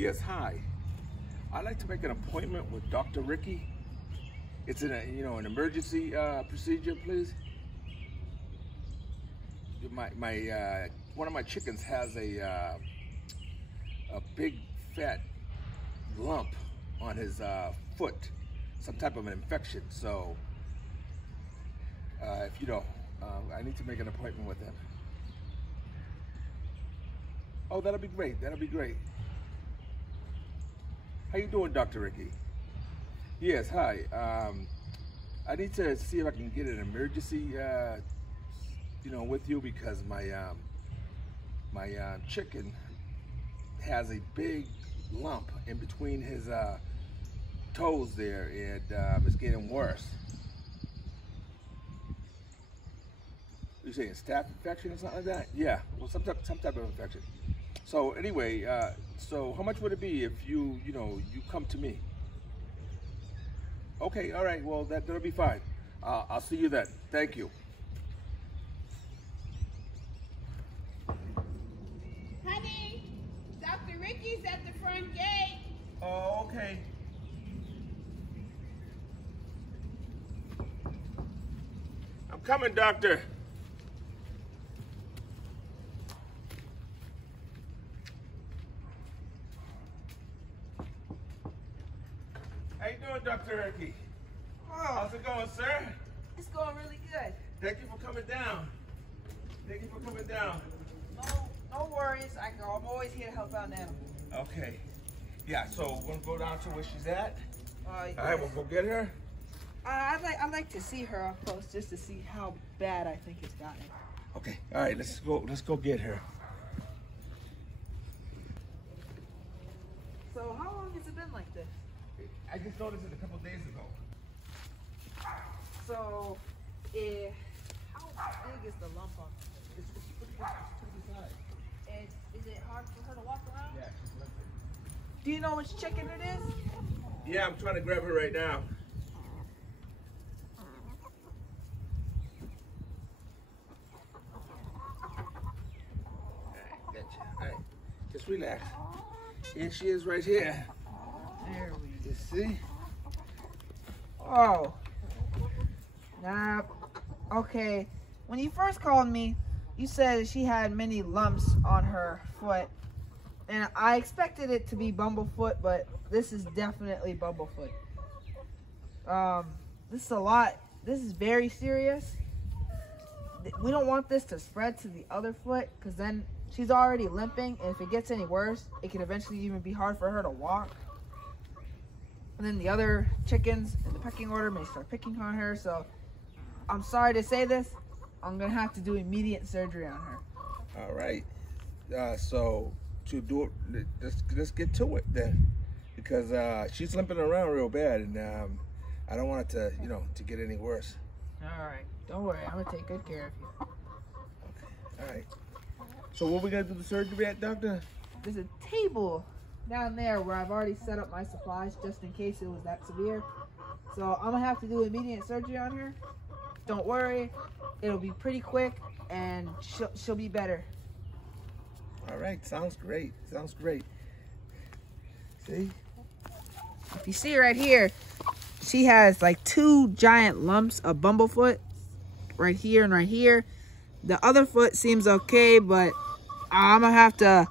Yes, hi. I'd like to make an appointment with Dr. Ricci. It's an emergency procedure, please. One of my chickens has a big fat lump on his foot, some type of an infection. So, if you know, I need to make an appointment with him. Oh, that'll be great. That'll be great. How you doing, Dr. Ricci? Yes, hi. I need to see if I can get an emergency, with you because my chicken has a big lump in between his toes there, and it's getting worse. You're saying staph infection or something like that? Yeah, well, some type of infection. So anyway, so how much would it be if you come to me? Okay, all right. Well, that'll be fine. I'll see you then. Thank you. Honey, Dr. Ricci's at the front gate. Oh, okay. I'm coming, doctor. How you doing, Dr. Ricci? Oh, How's it going, sir? it's going really good. Thank you for coming down. Thank you for coming down. No worries. I'm always here to help out now. Okay. Yeah, so we'll go down to where she's at. Yes. All right, we'll go get her. I'd like to see her up close just to see how bad I think it's gotten. Okay. All right, let's go get her. So how long has it been like this? I just noticed it a couple days ago. So, how big is the lump on her? It's pretty size. And is it hard for her to walk around? Yeah, she's limping. Do you know which chicken it is? Yeah, I'm trying to grab her right now. All right, gotcha. All right, just relax. Here she is right here. There we go. You see? Oh. Nah. Okay. When you first called me, you said she had many lumps on her foot. And I expected it to be Bumblefoot, but this is definitely Bumblefoot. This is a lot. This is very serious. We don't want this to spread to the other foot because then she's already limping. And if it gets any worse, it can eventually even be hard for her to walk. And then the other chickens in the pecking order may start picking on her. So I'm sorry to say this. I'm going to have to do immediate surgery on her. All right. So to do it, let's get to it then, because she's limping around real bad, and I don't want it to, to get any worse. All right. Don't worry. I'm going to take good care of you. Okay. All right. So what we going to do the surgery at, doctor? There's a table down there where I've already set up my supplies just in case it was that severe. So I'm going to have to do immediate surgery on her. Don't worry. It'll be pretty quick and she'll be better. All right. Sounds great. Sounds great. See? If you see right here, she has like 2 giant lumps of Bumblefoot right here and right here. The other foot seems okay, but I'm going to have to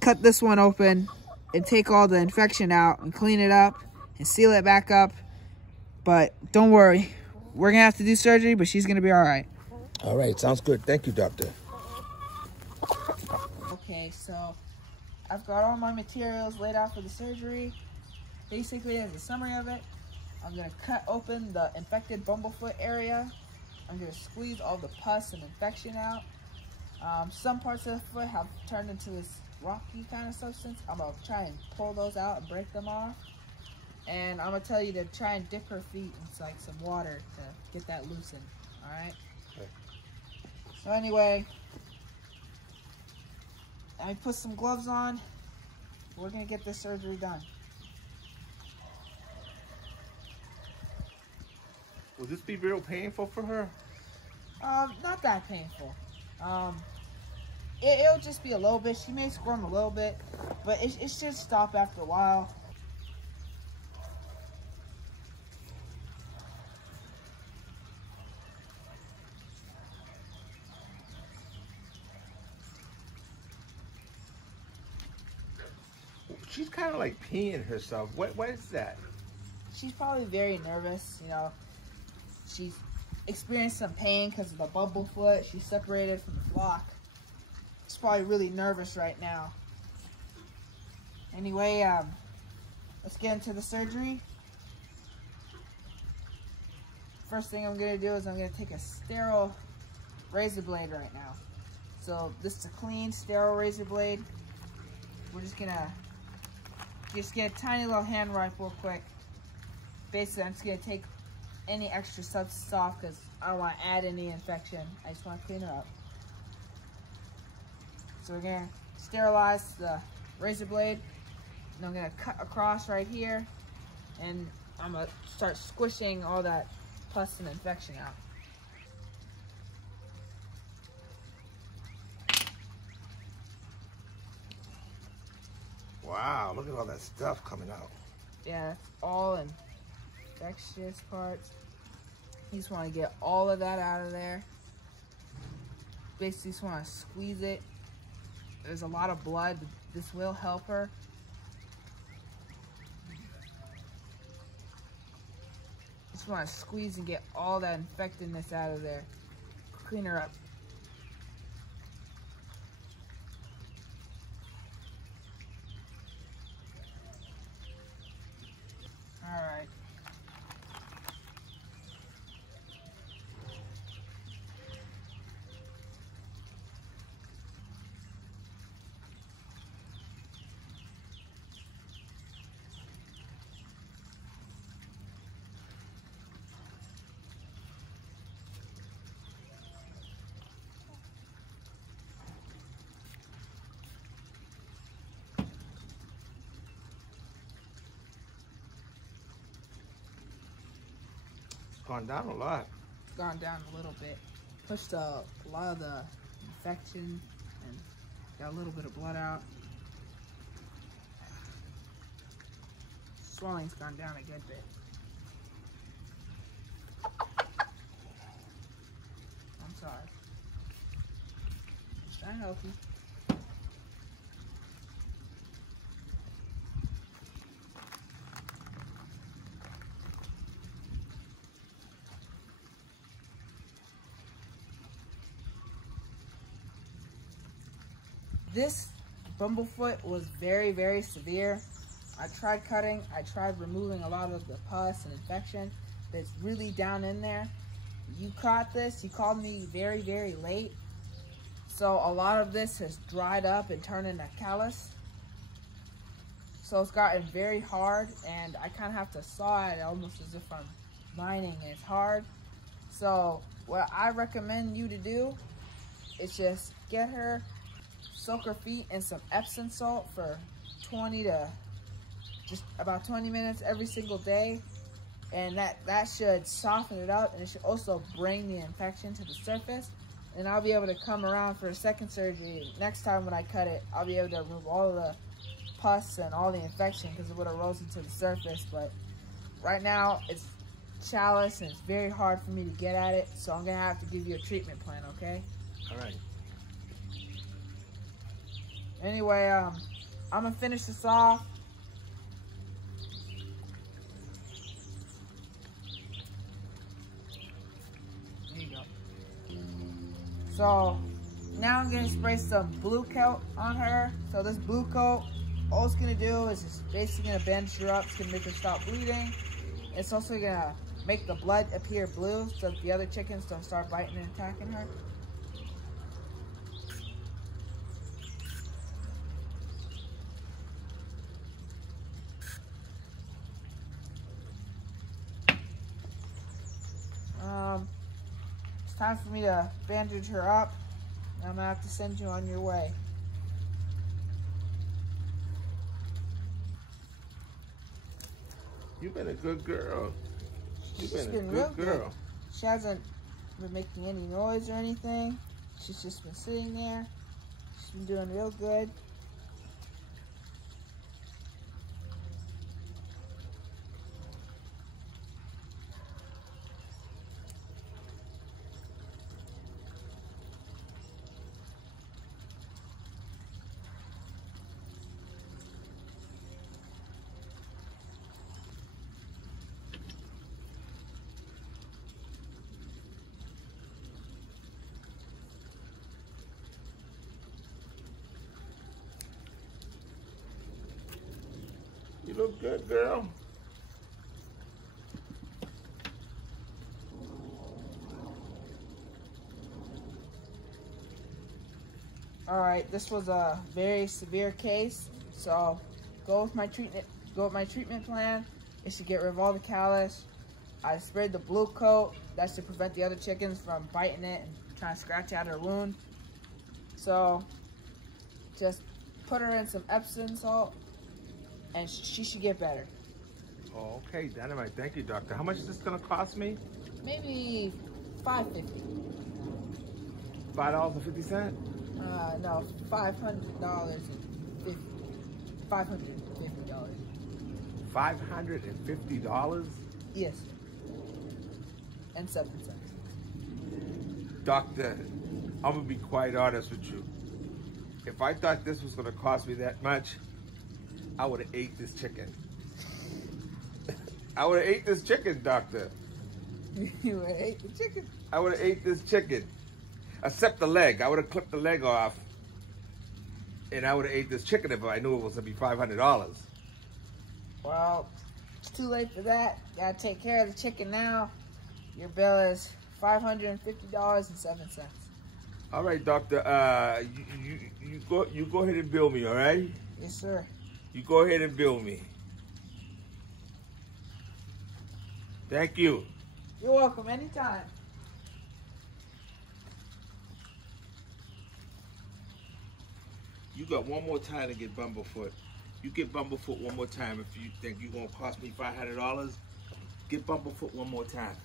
cut this one open and take all the infection out and clean it up and seal it back up. But don't worry. We're going to have to do surgery, but she's going to be all right. All right. Sounds good. Thank you, doctor. Okay, so I've got all my materials laid out for the surgery. Basically, as a summary of it, I'm going to cut open the infected Bumblefoot area. I'm going to squeeze all the pus and infection out. Some parts of the foot have turned into this rocky kind of substance. I'm going to try and pull those out and break them off. And I'm going to tell you to try and dip her feet in like some water to get that loosened. All right? Okay. So anyway, I put some gloves on. We're going to get this surgery done. Will this be real painful for her? Not that painful. It'll just be a little bit. She may squirm a little bit, but it should stop after a while. She's kind of like peeing herself. What is that? She's probably very nervous. You know, she's experienced some pain because of the bumblefoot. She's separated from the flock. She's probably really nervous right now. Anyway, let's get into the surgery. First thing I'm gonna do is I'm gonna take a sterile razor blade right now. So this is a clean, sterile razor blade. We're just gonna get a tiny little hand wipe real quick. Basically, I'm just gonna take any extra substance off because I don't want to add any infection. I just want to clean her up. So we're gonna sterilize the razor blade. And I'm gonna cut across right here, and I'm gonna start squishing all that pus and infection out. Wow, look at all that stuff coming out. Yeah, that's all infectious parts. You just want to get all of that out of there. Basically, just want to squeeze it. There's a lot of blood. This will help her. Just want to squeeze and get all that infectedness out of there. Clean her up. All right. Gone down a lot. It's gone down a little bit. Pushed a lot of the infection and got a little bit of blood out. Swelling's gone down a good bit. I'm sorry. Just trying to help you. This bumblefoot was very, very severe. I tried cutting, I tried removing a lot of the pus and infection that's really down in there. You caught this, you called me very, very late. So a lot of this has dried up and turned into callus. So it's gotten very hard, and I kind of have to saw it almost as if I'm mining, and it's hard. So what I recommend you to do is just get her, soak her feet in some Epsom salt for 20 to just about 20 minutes every single day, and that should soften it up, and it should also bring the infection to the surface. And I'll be able to come around for a second surgery. Next time when I cut it, I'll be able to remove all of the pus and all the infection because it would have rose into the surface. But right now it's callus and it's very hard for me to get at it, so I'm gonna have to give you a treatment plan, okay? All right. Anyway, I'm gonna finish this off. There you go. So now I'm gonna spray some blue coat on her. So this blue coat, all it's gonna do is just basically gonna bandage her up. It's gonna make her stop bleeding. It's also gonna make the blood appear blue so that the other chickens don't start biting and attacking her. It's time for me to bandage her up. I'm gonna have to send you on your way. You've been a good girl. You've She's been a real good girl. She hasn't been making any noise or anything. She's just been sitting there. I'm doing real good. You look good, girl. All right, this was a very severe case, so go with my treatment plan. It should get rid of all the callus. I sprayed the blue coat. That should prevent the other chickens from biting it and trying to scratch out her wound. So just put her in some Epsom salt and she should get better. Oh, okay, Dynamite. Thank you, doctor. How much is this gonna cost me? Maybe $5.50. $5.50? No, $500 and $550. $550? Yes. And 7 cents. Doctor, I'm gonna be quite honest with you. If I thought this was gonna cost me that much, I would have ate this chicken. I would have ate this chicken, doctor. You would have ate the chicken? I would have ate this chicken. Except the leg. I would have clipped the leg off. And I would have ate this chicken if I knew it was gonna be $500. Well, it's too late for that. Gotta take care of the chicken now. Your bill is $550.07. All right, doctor. You go ahead and bill me. All right. Yes, sir. You go ahead and bill me. Thank you. You're welcome. Anytime. You got one more time to get Bumblefoot. You get Bumblefoot one more time if you think you're gonna cost me $500. Get Bumblefoot one more time.